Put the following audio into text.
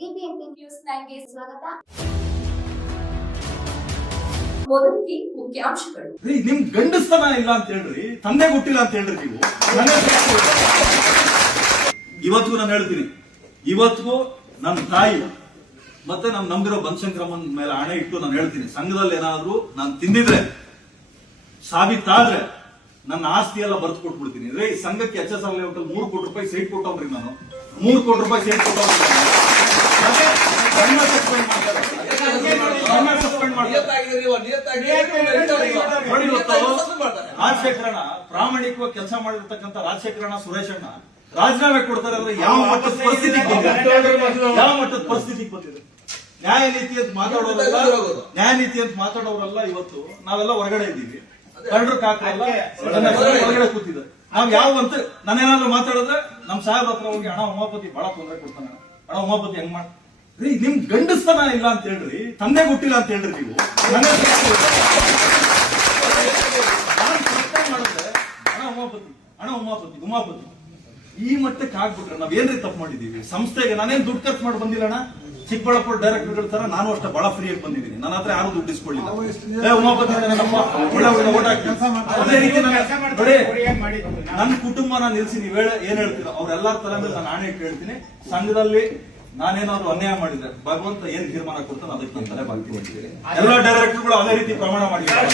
BBMP news 9ಗೆ ಸ್ವಾಗತ. ಮೊದಲಿಗೆ ಮುಖ್ಯಾಂಶಗಳು. ನಿಮ್ ಗಂಡಸ್ತನ ಇಲ್ಲ ಅಂತ ಹೇಳ್ರಿ, ತಂದೆ ಗೊತ್ತಿಲ್ಲ ಅಂತ ಹೇಳ್ರಿ ನೀವು. ಇವತ್ತಿಗೂ ನಾನು ಹೇಳ್ತೀನಿ, ಇವತ್ತಿಗೂ ನನ್ನ ತಾಯಿ ಮತ್ತೆ ನಾನು ನಂಬಿರೋ ಬನಶಂಕರಮ್ಮನ ಮೇಲೆ ಹಣೆ ಇಟ್ಟು ನಾನು ಹೇಳ್ತೀನಿ, ಸಂಘದಲ್ಲಿ ಏನಾದ್ರು ನಾನು ತಿಂದಿದ್ರೆ ಸಾಬೀತಾದ್ರೆ ನನ್ನ ಆಸ್ತಿ ಎಲ್ಲ ಬರ್ತು ಕೊಟ್ಬಿಡ್ತೀನಿ. ಈ ಸಂಘಕ್ಕೆ HSR ಲೇಔಟ್ 3 ಕೋಟಿ ರೂಪಾಯಿ ಸೈಟ್ ಕೊಟ್ಟವ್ರಿ, ನಾನು 3 ಕೋಟಿ ರೂಪಾಯಿ ಸೈಟ್ ಕೊಟ್ಟವ್ರಿ. ರಾಜಶೇಖರಣ ಪ್ರಾಮಾಣಿಕವಾಗಿ ಕೆಲಸ ಮಾಡಿರ್ತಕ್ಕಂಥ ರಾಜಶೇಖರಣ ಸುರೇಶಣ್ಣ ರಾಜೀನಾಮೆ ಕೊಡ್ತಾರೆ ಅಂದ್ರೆ ಯಾವ ಮಟ್ಟದ ಪರಿಸ್ಥಿತಿ ಬಂದಿದೆ? ನ್ಯಾಯ ನೀತಿ ಅಂತ ಮಾತಾಡೋರಲ್ಲ. ಇವತ್ತು ನಾವೆಲ್ಲ ಹೊರಗಡೆ ಇದ್ದೀವಿ, ಕಳ್ಳರು ಕಾಕಲ್ಲ ಹೊರಗಡೆ ಕೂತಿದ್ದಾರೆ. ನಾವ್ ಯಾವ ಅಂತ ನಾನೇನಾದ್ರೂ ಮಾತಾಡಿದ್ರೆ ನಮ್ ಸಾಹೇಬ್ ಹತ್ರ ಹೋಗಿ ಹಣ ಉಮಾಪತಿ ಬಹಳ ತೊಂದರೆ ಕೊಡ್ತಾನೆ, ಹಣ ಉಮಾಪತಿ ಹೆಂಗ್ ಮಾಡ ನಿಮ್ ಗಂಡಸ್ತನ ಇಲ್ಲ ಅಂತ ಹೇಳ್ರಿ, ತಂದೆ ಗೊತ್ತಿಲ್ಲ ಅಂತ ಹೇಳ್ರಿ ನೀವು. ನಾನು ಮಾಡಿದ್ರೆ ಹಣ ಉಮಾಪತಿ ಈ ಮಟ್ಟಕ್ಕೆ ಆಗ್ಬಿಟ್ರೆ ನಾವ್ ಏನ್ರಿ ತಪ್ಪು ಮಾಡಿದೀವಿ? ಸಂಸ್ಥೆಗೆ ನಾನೇನ್ ದುಡ್ಡು ಖರ್ಚು ಮಾಡಿ ಬಂದಿಲ್ಲಣ್ಣ. ಚಿಕ್ಕಬಳ್ಳಾಪುರ ಡೈರೆಕ್ಟರ್ಗಳ ತರ ನಾನು ಅಷ್ಟೇ ಬಹಳ ಫ್ರೀ ಆಗಿ ಬಂದಿದ್ದೀನಿ. ನನ್ನ ಹತ್ರ ಯಾರು ದುಡ್ಡು ಇಸ್ಕೊಳ್ಳಿಲ್ಲ. ಉಮಾಪತಿ ಅದೇ ರೀತಿ ನನ್ನ ಕುಟುಂಬನ ನಿಲ್ಸಿ ನೀವ್ ಏನ್ ಹೇಳ್ತೀರ ಅವ್ರೆಲ್ಲರ ತರ ಮೇಲೆ ನಾನು ಆಣೆ ಇಟ್ಟು ಹೇಳ್ತೀನಿ, ಸಂಘದಲ್ಲಿ ನಾನೇನಾದ್ರು ಅನ್ಯಾಯ ಮಾಡಿದ್ರೆ ಭಗವಂತ ಏನ್ ತೀರ್ಮಾನ ಕೊಡ್ತಾನೆ ಅದಕ್ಕೆ ನಾನು ತಲೆ ಬಾಗ್ತೀನಿ. ಎಲ್ಲ ಡೈರೆಕ್ಟರ್ಗಳು ಅದೇ ರೀತಿ ಪ್ರಮಾಣ ಮಾಡಿದ್ದಾರೆ.